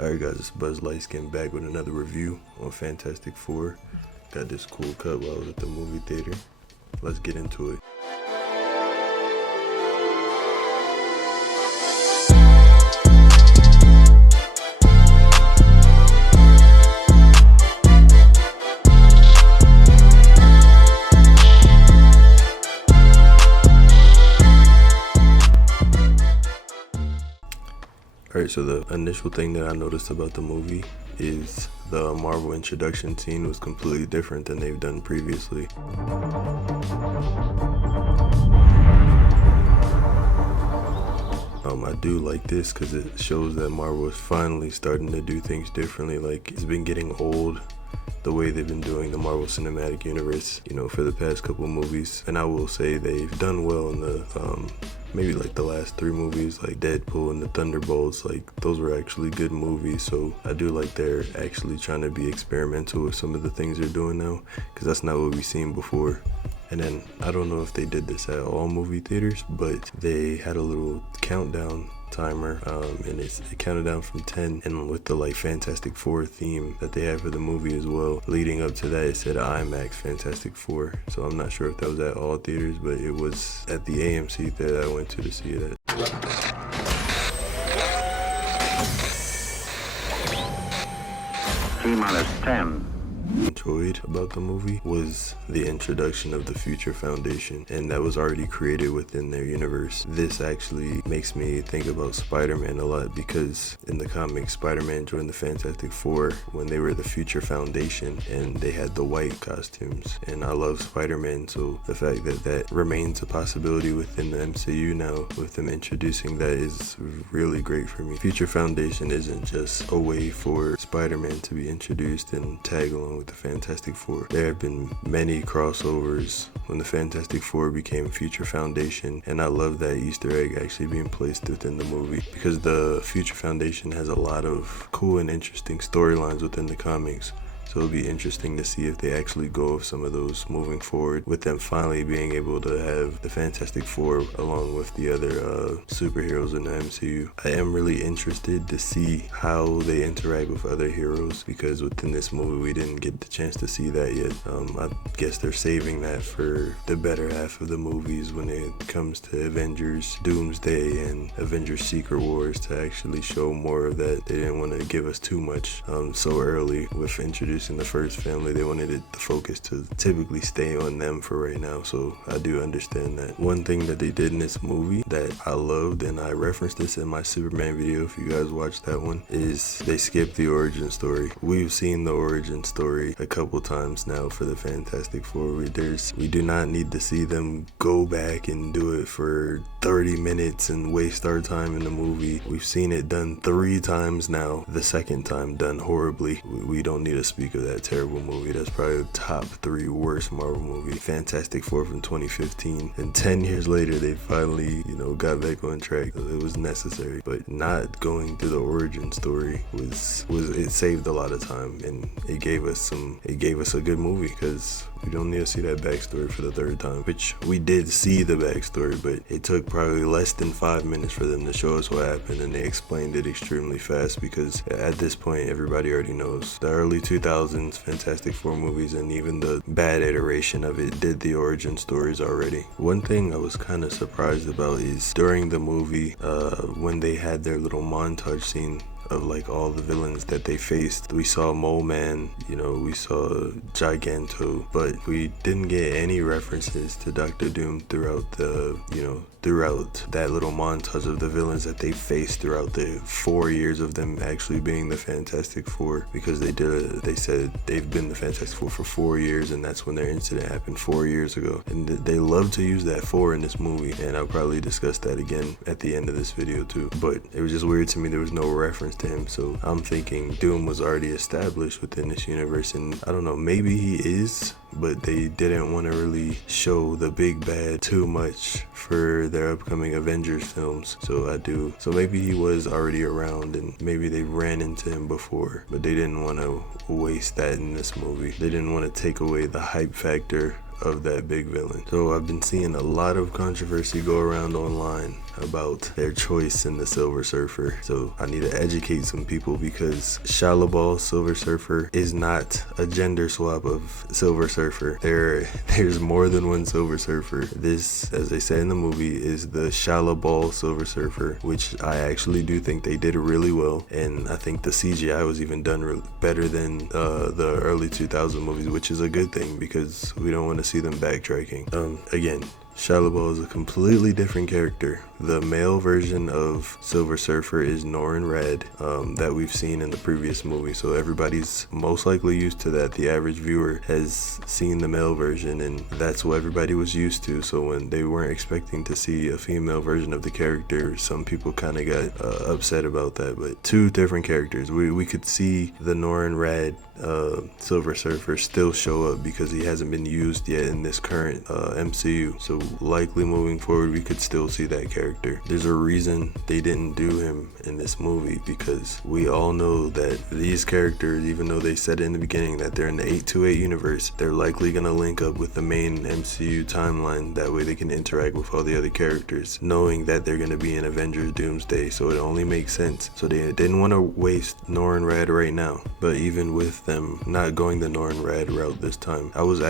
Alright guys, it's Buzz Lightskin back with another review on Fantastic Four. Got this cool cut while I was at the movie theater. Let's get into it. Alright, so the initial thing that I noticed about the movie is the Marvel introduction scene was completely different than they've done previously. I do like this because it shows that Marvel is finally starting to do things differently. Like, it's been getting old the way they've been doing the Marvel Cinematic Universe, for the past couple movies. And I will say they've done well in the, maybe like the last 3 movies, like Deadpool and the Thunderbolts, like those were actually good movies. So I do like they're actually trying to be experimental with some of the things they're doing now, because that's not what we've seen before. And then I don't know if they did this at all movie theaters, but they had a little countdown timer, and it counted down from 10, and with the like Fantastic Four theme that they had for the movie as well, leading up to that it said IMAX Fantastic Four. So I'm not sure if that was at all theaters, but it was at the AMC that I went to see it at. T-10. Enjoyed about the movie was the introduction of the Future Foundation, and that was already created within their universe. This actually makes me think about Spider-Man a lot, because in the comics Spider-Man joined the Fantastic Four when they were the Future Foundation and they had the white costumes, and I love Spider-Man, so the fact that that remains a possibility within the MCU now with them introducing that is really great for me. Future Foundation isn't just a way for Spider-Man to be introduced and tag along with the Fantastic Four. There have been many crossovers when the Fantastic Four became Future Foundation, and I love that Easter egg actually being placed within the movie, because the Future Foundation has a lot of cool and interesting storylines within the comics. So it'll be interesting to see if they actually go with some of those moving forward, with them finally being able to have the Fantastic Four along with the other superheroes in the MCU. I am really interested to see how they interact with other heroes, because within this movie we didn't get the chance to see that yet. I guess they're saving that for the better half of the movies when it comes to Avengers Doomsday and Avengers Secret Wars, to actually show more of that. They didn't want to give us too much so early with introducing the first family. They wanted the focus to typically stay on them for right now, so I do understand that. One thing that they did in this movie that I loved, and I referenced this in my Superman video if you guys watched that one, is they skipped the origin story. We've seen the origin story a couple times now for the Fantastic Four. We do not need to see them go back and do it for 30 minutes and waste our time in the movie. We've seen it done 3 times now, the second time done horribly. We don't need to speak of that terrible movie. That's probably the top 3 worst Marvel movie. Fantastic Four from 2015, and 10 years later they finally got back on track. It was necessary, but not going through the origin story was it saved a lot of time, and it gave us a good movie, because we don't need to see that backstory for the 3rd time, which we did see the backstory, but it took probably less than 5 minutes for them to show us what happened, and they explained it extremely fast, because at this point everybody already knows. The early 2000s Fantastic Four movies, and even the bad iteration of it, did the origin stories already. One thing I was kind of surprised about is during the movie, when they had their little montage scene of like all the villains that they faced. We saw Mole Man, we saw Giganto, but we didn't get any references to Doctor Doom throughout throughout that little montage of the villains that they faced throughout the 4 years of them actually being the Fantastic Four, because they said they've been the Fantastic Four for 4 years, and that's when their incident happened 4 years ago. And they love to use that 4 in this movie, and I'll probably discuss that again at the end of this video too. But it was just weird to me there was no reference to him, so I'm thinking Doom was already established within this universe, and I don't know, maybe he is, but they didn't want to really show the big bad too much for their upcoming Avengers films. So maybe he was already around, and maybe they ran into him before, but they didn't want to waste that in this movie. They didn't want to take away the hype factor of that big villain. So I've been seeing a lot of controversy go around online about their choice in the Silver Surfer. So I need to educate some people because Shalla-Bal Silver Surfer is not a gender swap of Silver Surfer. There's more than one Silver Surfer. This, as they say in the movie, is the Shalla-Bal Silver Surfer, which I actually do think they did really well, and I think the CGI was even done better than the early 2000 movies, which is a good thing because we don't want to see them backtracking. Again, Shalla-Bal is a completely different character. The male version of Silver Surfer is Norrin Radd that we've seen in the previous movie, so everybody's most likely used to that. The average viewer has seen the male version, and that's what everybody was used to. So when they weren't expecting to see a female version of the character, some people kind of got upset about that. But two different characters. We could see the Norrin Radd Silver Surfer still show up because he hasn't been used yet in this current MCU. So likely moving forward, we could still see that character. There's a reason they didn't do him in this movie, because we all know that these characters, even though they said in the beginning that they're in the 828 universe, they're likely gonna link up with the main MCU timeline. That way they can interact with all the other characters, knowing that they're gonna be in Avengers Doomsday. So it only makes sense. So they didn't want to waste Norrin Radd right now. But even with them not going the Norrin Radd route this time, I was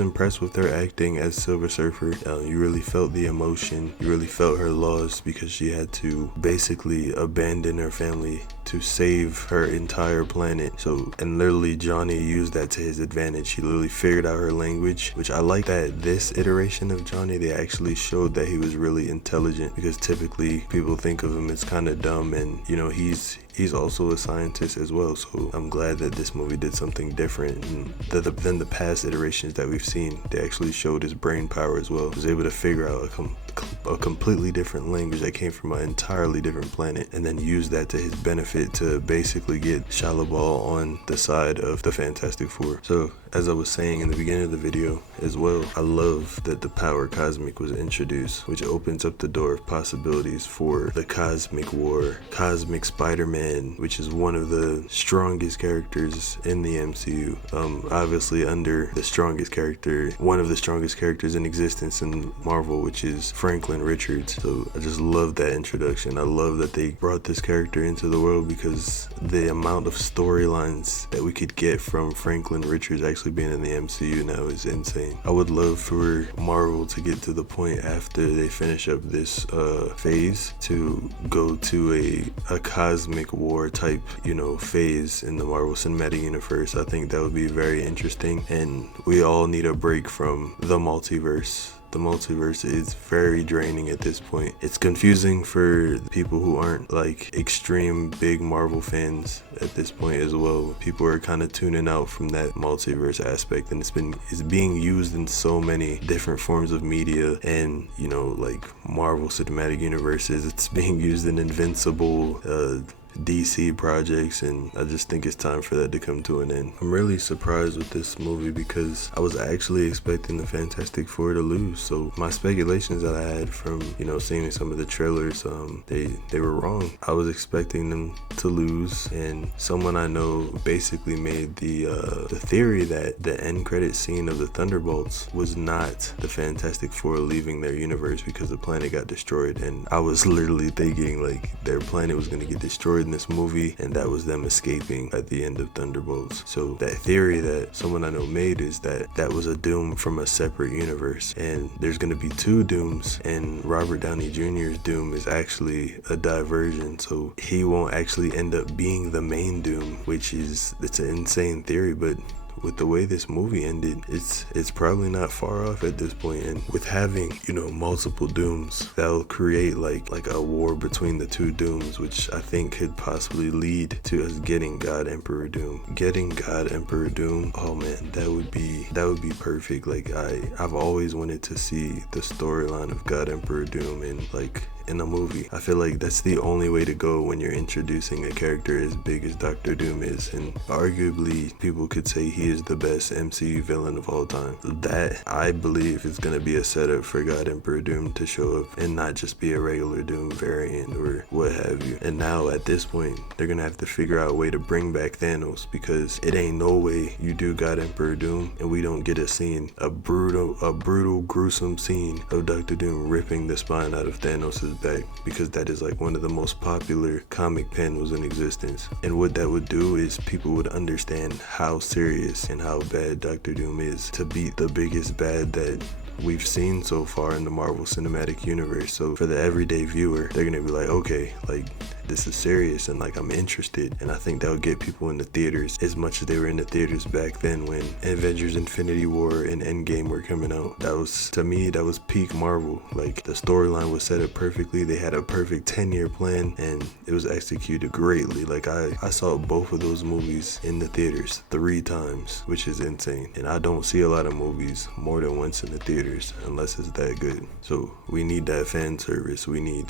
impressed with their acting as Silver Surfer. You really felt the emotion. You really felt her loss because she had to basically abandon her family to save her entire planet. And literally Johnny used that to his advantage. He literally figured out her language, which I like that this iteration of Johnny, they actually showed that he was really intelligent, because typically people think of him as kind of dumb, and you know, he's also a scientist as well. So I'm glad that this movie did something different than the past iterations that we've seen. They actually showed his brain power as well. He was able to figure out a completely different language that came from an entirely different planet, and then use that to his benefit to basically get Shalla-Bal on the side of the Fantastic Four. So as I was saying in the beginning of the video as well, I love that the power cosmic was introduced, which opens up the door of possibilities for the Cosmic War, Cosmic Spider-Man, which is one of the strongest characters in the MCU. Obviously under the strongest character, one of the strongest characters in existence in Marvel, which is Franklin Richards. So I just love that introduction. I love that they brought this character into the world, because the amount of storylines that we could get from Franklin Richards actually being in the MCU now is insane. I would love for Marvel to get to the point after they finish up this phase to go to a Cosmic War type, phase in the Marvel Cinematic Universe. I think that would be very interesting, and we all need a break from the multiverse. The multiverse is very draining at this point. It's confusing for people who aren't like extreme big Marvel fans at this point as well. People are kind of tuning out from that multiverse aspect, and it's being used in so many different forms of media, and like Marvel Cinematic Universes. It's being used in Invincible, DC projects, and I just think it's time for that to come to an end. I'm really surprised with this movie because I was actually expecting the Fantastic Four to lose. So my speculations that I had from seeing some of the trailers, they were wrong. I was expecting them to lose, and someone I know basically made the theory that the end credit scene of the Thunderbolts was not the Fantastic Four leaving their universe because the planet got destroyed. And I was literally thinking like their planet was going to get destroyed in this movie, and that was them escaping at the end of Thunderbolts. So that theory that someone I know made is that was a Doom from a separate universe, and there's going to be two Dooms, and Robert Downey Jr.'s Doom is actually a diversion, so he won't actually end up being the main Doom, it's an insane theory. But with the way this movie ended, it's probably not far off at this point. And with having multiple Dooms, that'll create like a war between the two Dooms, which I think could possibly lead to us getting God Emperor Doom. Oh man, that would be perfect. Like I've always wanted to see the storyline of God Emperor Doom in a movie. I feel like that's the only way to go when you're introducing a character as big as Doctor Doom is, and arguably people could say he is the best MCU villain of all time. That, I believe, is going to be a setup for God Emperor Doom to show up and not just be a regular Doom variant or what have you. And now at this point, they're going to have to figure out a way to bring back Thanos, because it ain't no way you do God Emperor Doom and we don't get a brutal, gruesome scene of Doctor Doom ripping the spine out of Thanos' was back, because that is like one of the most popular comic panels in existence. And what that would do is people would understand how serious and how bad Doctor Doom is to beat the biggest bad that we've seen so far in the Marvel Cinematic Universe. So for the everyday viewer, they're gonna be like, okay, like this is serious, and like I'm interested. And I think that would get people in the theaters as much as they were in the theaters back then when Avengers Infinity War and Endgame were coming out. That was, to me, that was peak Marvel. Like the storyline was set up perfectly. They had a perfect 10-year plan and it was executed greatly. Like I saw both of those movies in the theaters 3 times, which is insane. And I don't see a lot of movies more than once in the theaters unless it's that good. So we need that fan service. We need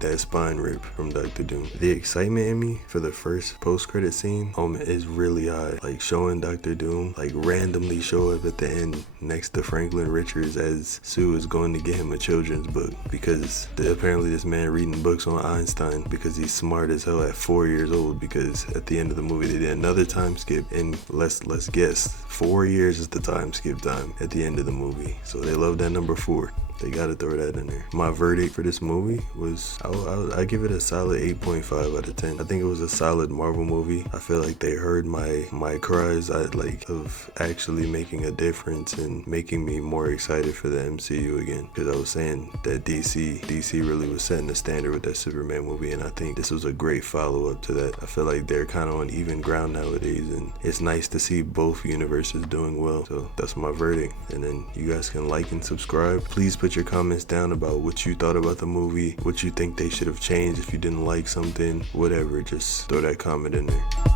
that spine rip from Doctor Doom. The excitement in me for the first post-credit scene is really high. Like showing Doctor Doom like randomly show up at the end next to Franklin Richards as Sue is going to get him a children's book, because apparently this man reading books on Einstein because he's smart as hell at 4 years old, because at the end of the movie they did another time skip, and let's guess 4 years is the time skip time at the end of the movie. So they love that number 4. They gotta throw that in there. My verdict for this movie was, I give it a solid 8.5 out of 10. I think it was a solid Marvel movie. I feel like they heard my cries of actually making a difference and making me more excited for the MCU again. Because I was saying that DC really was setting the standard with that Superman movie, and I think this was a great follow-up to that. I feel like they're kind of on even ground nowadays, and it's nice to see both universes doing well. So that's my verdict. And then you guys can like and subscribe. Please put your comments down about what you thought about the movie, what you think they should have changed if you didn't like something, whatever. Just throw that comment in there.